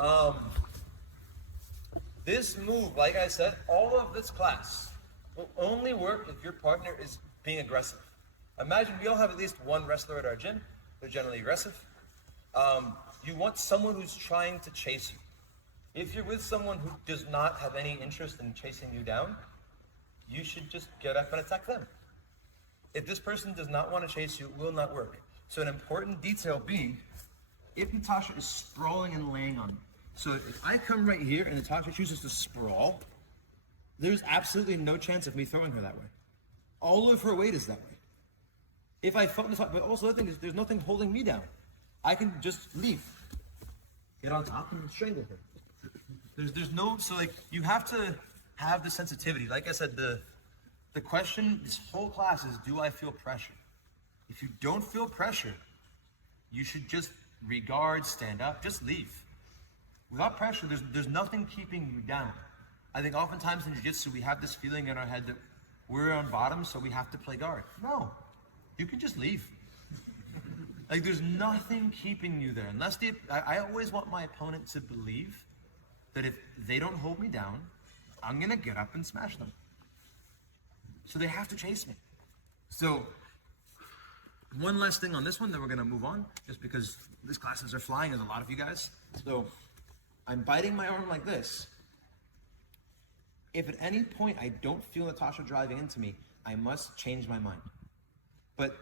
Um, this move, like I said, all of this class will only work if your partner is being aggressive. Imagine we all have at least one wrestler at our gym. They're generally aggressive. You want someone who's trying to chase you. If you're with someone who does not have any interest in chasing you down, you should just get up and attack them. If this person does not want to chase you, it will not work. So an important detail being, if Natasha is sprawling and laying on me, so if I come right here and Natasha chooses to sprawl, there's absolutely no chance of me throwing her that way. All of her weight is that way. If I felt Natasha, but also the thing is, there's nothing holding me down. I can just leave, get on top and strangle her. There's no, so like, you have to have the sensitivity. Like I said, the question this whole class is, do I feel pressure? If you don't feel pressure, you should just regard, stand up, just leave. Without pressure, there's nothing keeping you down. I think oftentimes in Jiu-Jitsu, we have this feeling in our head that we're on bottom, so we have to play guard. No, you can just leave. Like, there's nothing keeping you there. Unless I always want my opponent to believe that if they don't hold me down, I'm gonna get up and smash them. So they have to chase me. So, one last thing on this one, then we're gonna move on, just because these classes are flying, there's a lot of you guys. So, I'm biting my arm like this. If at any point I don't feel Natasha driving into me, I must change my mind. But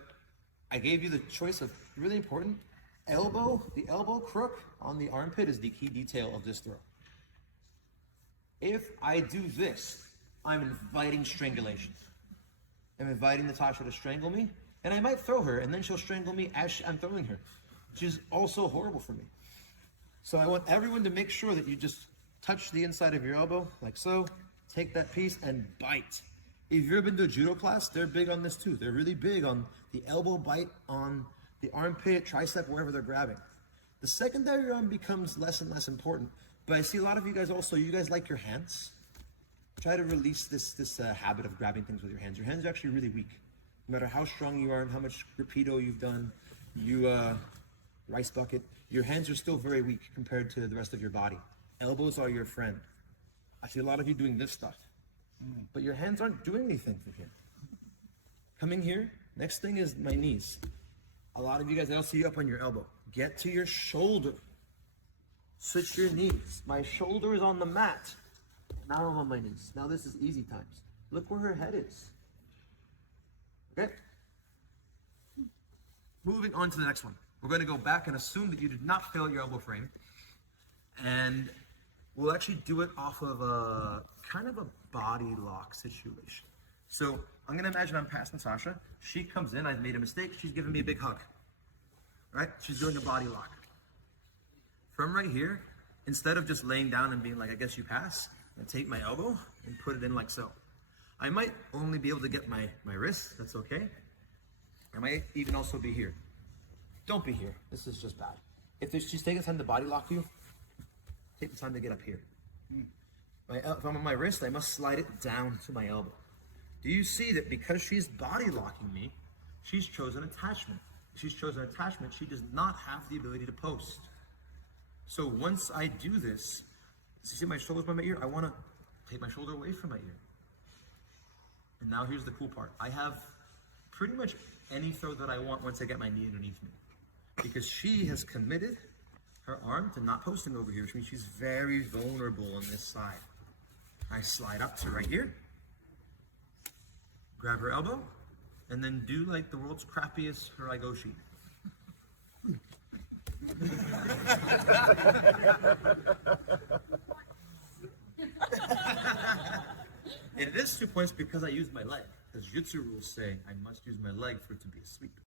I gave you the choice of, really important, elbow, the elbow crook on the armpit is the key detail of this throw. If I do this, I'm inviting strangulation. I'm inviting Natasha to strangle me, and I might throw her, and then she'll strangle me as I'm throwing her, which is also horrible for me. So I want everyone to make sure that you just touch the inside of your elbow, like so, take that piece and bite. If you've ever been to a judo class, they're big on this too. They're really big on the elbow bite on the armpit, tricep, wherever they're grabbing. The secondary arm becomes less and less important, but I see a lot of you guys also, you guys like your hands. Try to release this habit of grabbing things with your hands. Your hands are actually really weak. No matter how strong you are and how much rapido you've done, rice bucket, your hands are still very weak compared to the rest of your body. Elbows are your friend. I see a lot of you doing this stuff. But your hands aren't doing anything from here. Coming here, next thing is my knees. A lot of you guys, I'll see you up on your elbow. Get to your shoulder. Switch your knees. My shoulder is on the mat. Now I'm on my knees. Now this is easy times. Look where her head is. Okay? Moving on to the next one. We're going to go back and assume that you did not fail your elbow frame. And we'll actually do it off of a kind of a body lock situation. So I'm gonna imagine I'm past Natasha. She comes in, I've made a mistake. She's giving me a big hug, right? She's doing a body lock. From right here, instead of just laying down and being like, I guess you pass, I'm gonna take my elbow and put it in like so. I might only be able to get my wrist, that's okay. I might even also be here. Don't be here, this is just bad. If she's taking time to body lock you, take the time to get up here. If I'm on my wrist, I must slide it down to my elbow. Do you see that because she's body locking me, she's chosen attachment? If she's chosen attachment, she does not have the ability to post. So once I do this, see my shoulder's by my ear? I want to take my shoulder away from my ear. And now here's the cool part. I have pretty much any throw that I want once I get my knee underneath me. Because she has committed her arm to not posting over here, which means she's very vulnerable on this side. I slide up to right here, grab her elbow, and then do like the world's crappiest Hiraigoshi. And it is 2 points because I used my leg. Because Jiu-Jitsu rules say I must use my leg for it to be a sweep.